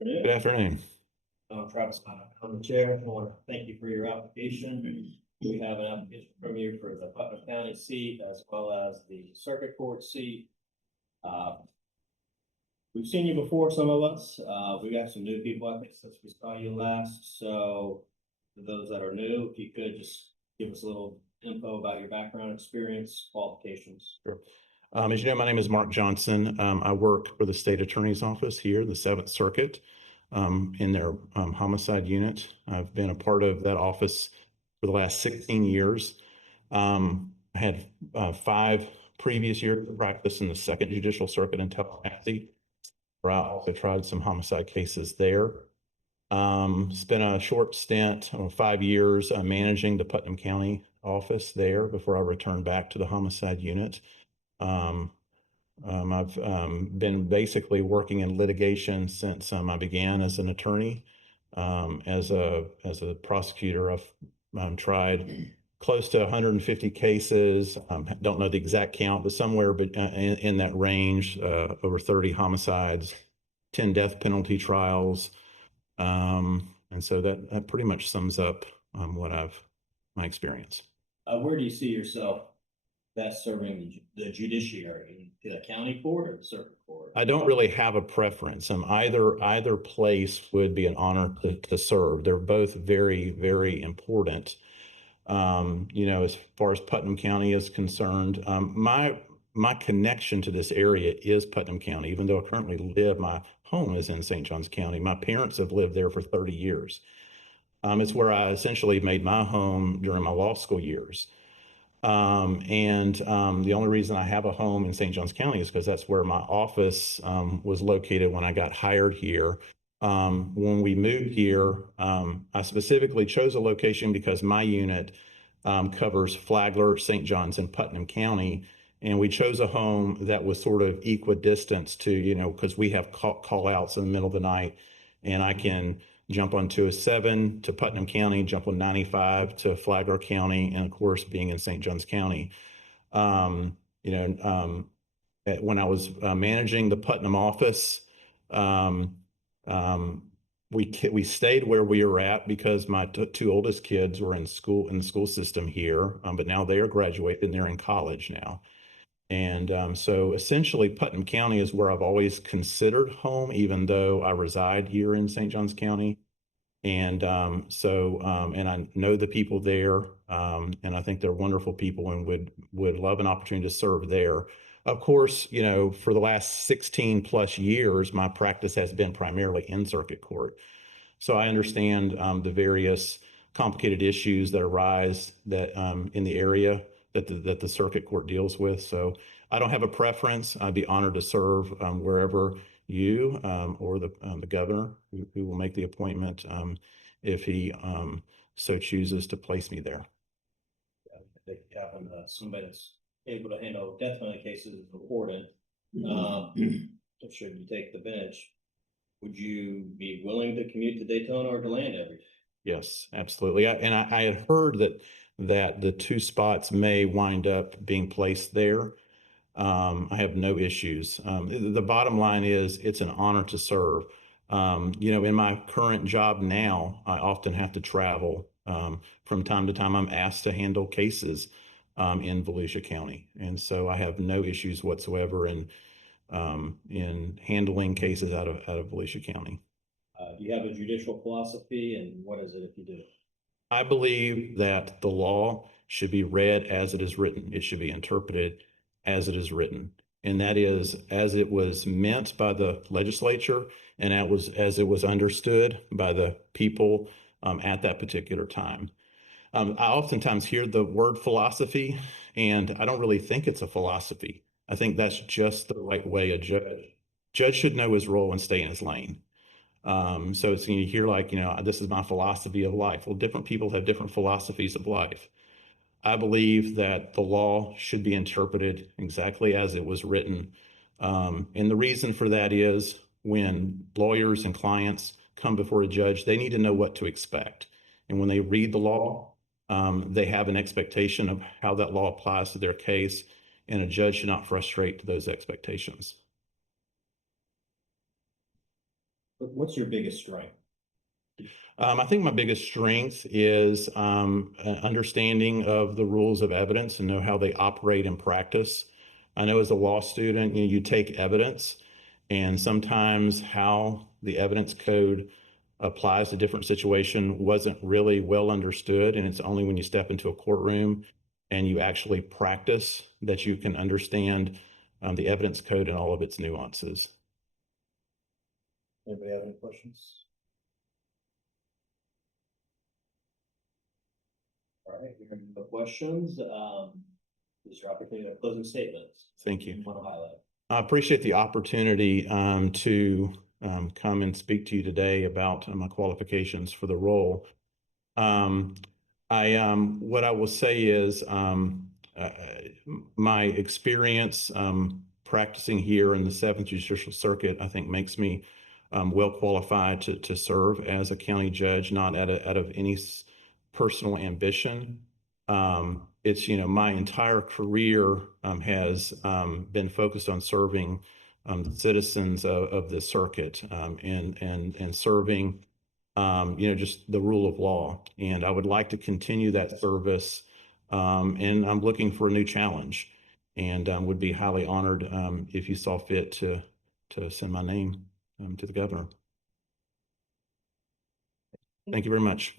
Good Good afternoon. I'm Travis Scott. I'm the chair. I want to thank you for your application. We have an application from you for the Putnam County seat as well as the circuit court seat. Uh, we've seen you before, some of us. We got some new people, I think, since we saw you last. So for those that are new, if you could just give us a little info about your background, experience, qualifications. Sure. As you know, my name is Mark Johnson. I work for the state attorney's office here, the Seventh Circuit, in their homicide unit. I've been a part of that office for the last 16 years. I had 5 previous years of practice in the Second Judicial Circuit in Tallahassee, where I also tried some homicide cases there. Spent a short stint of 5 years managing the Putnam County office there before I returned back to the homicide unit. Um, I've been basically working in litigation since I began as an attorney. As a prosecutor, I've tried close to 150 cases. Don't know the exact count, but somewhere in that range, over 30 homicides, 10 death penalty trials. And so that pretty much sums up my experience. Where do you see yourself best serving the judiciary, the county court or the circuit court? I don't really have a preference. Either place would be an honor to serve. They're both very, very important. As far as Putnam County is concerned, my connection to this area is Putnam County, even though I currently live, my home is in St. Johns County. My parents have lived there for 30 years. It's where I essentially made my home during my law school years. And the only reason I have a home in St. Johns County is because that's where my office was located when I got hired here. When we moved here, I specifically chose a location because my unit covers Flagler, St. Johns, and Putnam County. And we chose a home that was sort of equidistant to, because we have call outs in the middle of the night, and I can jump on 207 to Putnam County, jump on 95 to Flagler County, and of course, being in St. Johns County. Um, you know, when I was managing the Putnam office, um, um, we stayed where we were at because my 2 oldest kids were in the school system here, but now they are graduated and they're in college now. And so essentially, Putnam County is where I've always considered home, even though I reside here in St. Johns County. And and I know the people there, and I think they're wonderful people and would love an opportunity to serve there. Of course, for the last 16 plus years, my practice has been primarily in circuit court. So I understand the various complicated issues that arise in the area that the circuit court deals with. So I don't have a preference. I'd be honored to serve wherever you or the governor who will make the appointment if he so chooses to place me there. They having somebody that's able to handle death penalty cases is important. Should you take the bench, would you be willing to commute to Daytona or DeLand every day? Yes, absolutely. I had heard that the 2 spots may wind up being placed there. I have no issues. The bottom line is it's an honor to serve. In my current job now, I often have to travel. From time to time, I'm asked to handle cases in Volusia County, and so I have no issues whatsoever in handling cases out of Volusia County. Do you have a judicial philosophy, and what is it if you do? I believe that the law should be read as it is written. It should be interpreted as it is written. And that is as it was meant by the legislature and as it was understood by the people at that particular time. I oftentimes hear the word philosophy, and I don't really think it's a philosophy. I think that's just the right way a judge should know his role and stay in his lane. So it's, you hear like, this is my philosophy of life. Well, different people have different philosophies of life. I believe that the law should be interpreted exactly as it was written. And the reason for that is when lawyers and clients come before a judge, they need to know what to expect. And when they read the law, they have an expectation of how that law applies to their case, and a judge should not frustrate those expectations. What's your biggest strength? I think my biggest strength is an understanding of the rules of evidence and know how they operate in practice. I know as a law student, you take evidence, and sometimes how the evidence code applies to different situation wasn't really well understood. And it's only when you step into a courtroom and you actually practice that you can understand the evidence code and all of its nuances. Anybody have any questions? All right, hearing no questions, this is your opportunity to closing statements. Thank you. Want to highlight? I appreciate the opportunity to come and speak to you today about my qualifications for the role. What I will say is my experience practicing here in the Seventh Judicial Circuit, I think, makes me well qualified to serve as a county judge, not out of any personal ambition. It's, my entire career has been focused on serving the citizens of the circuit and serving, just the rule of law. And I would like to continue that service. And I'm looking for a new challenge, and would be highly honored if you saw fit to send my name to the governor. Thank you very much.